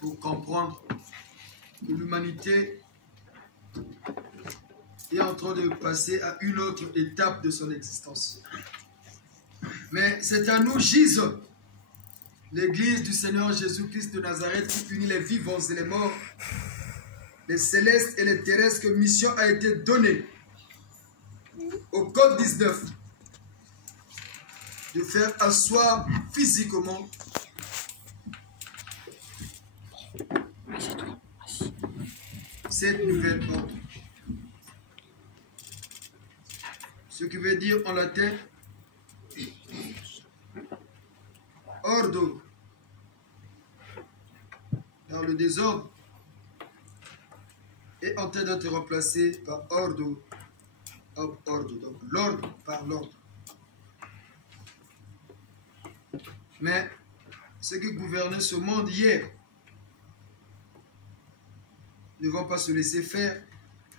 pour comprendre que l'humanité est en train de passer à une autre étape de son existence. Mais c'est à nous, Gise, l'Église du Seigneur Jésus-Christ de Nazareth, qui unit les vivants et les morts, les célestes et les terrestres, que mission a été donnée au Code 19 de faire asseoir physiquement cette nouvelle ordre. Ce qui veut dire en latin ordo. Dans le désordre est en train d'être remplacé par ordo. Ordo, donc l'ordre par l'ordre. Mais ceux qui gouvernaient ce monde hier ne vont pas se laisser faire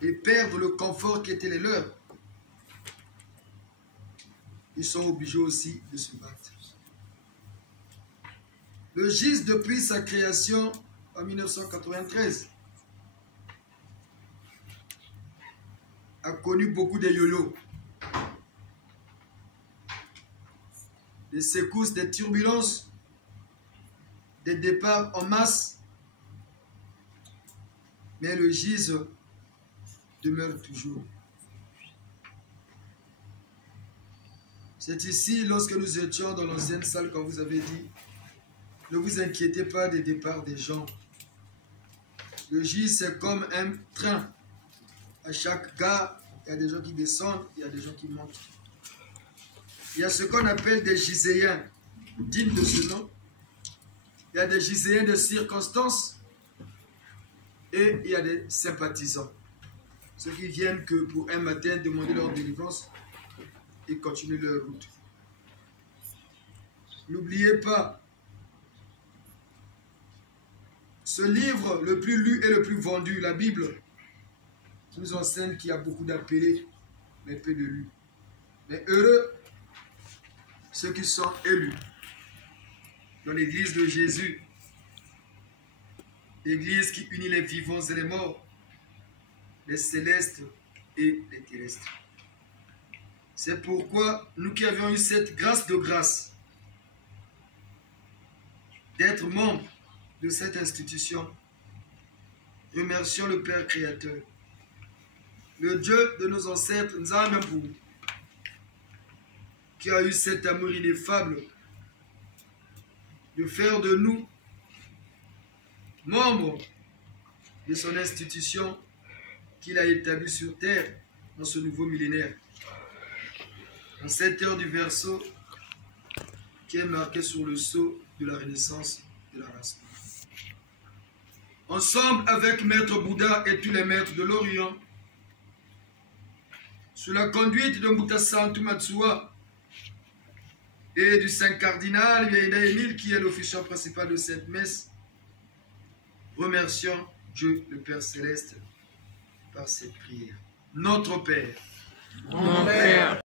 et perdre le confort qui était les leurs. Ils sont obligés aussi de se battre. Le GIS, depuis sa création en 1993, a connu beaucoup de yo-yo, des secousses, des turbulences, des départs en masse, mais le GIS demeure toujours. C'est ici, lorsque nous étions dans l'ancienne salle, quand vous avez dit, ne vous inquiétez pas des départs des gens. Le GIS, c'est comme un train. À chaque gare, il y a des gens qui descendent, il y a des gens qui montent. Il y a ce qu'on appelle des giséens, dignes de ce nom. Il y a des giséens de circonstances et il y a des sympathisants. Ceux qui viennent que pour un matin demander leur délivrance et continuer leur route. N'oubliez pas, ce livre le plus lu et le plus vendu, la Bible, nous enseigne qu'il y a beaucoup d'appelés, mais peu de lus. Mais heureux ceux qui sont élus dans l'église de Jésus, l'église qui unit les vivants et les morts, les célestes et les terrestres. C'est pourquoi nous qui avions eu cette grâce de grâce d'être membres de cette institution, remercions le Père Créateur, le Dieu de nos ancêtres, Nzamembu, qui a eu cet amour ineffable de faire de nous membres de son institution qu'il a établie sur terre dans ce nouveau millénaire. En cette heure du Verseau qui est marqué sur le sceau de la renaissance de la race. Ensemble avec Maître Bouddha et tous les maîtres de l'Orient, sous la conduite de Mutasantu Matsua et du Saint Cardinal Vieida Émile, qui est l'officiant principal de cette messe, remercions Dieu le Père Céleste par cette prière. Notre Père. Mon Père.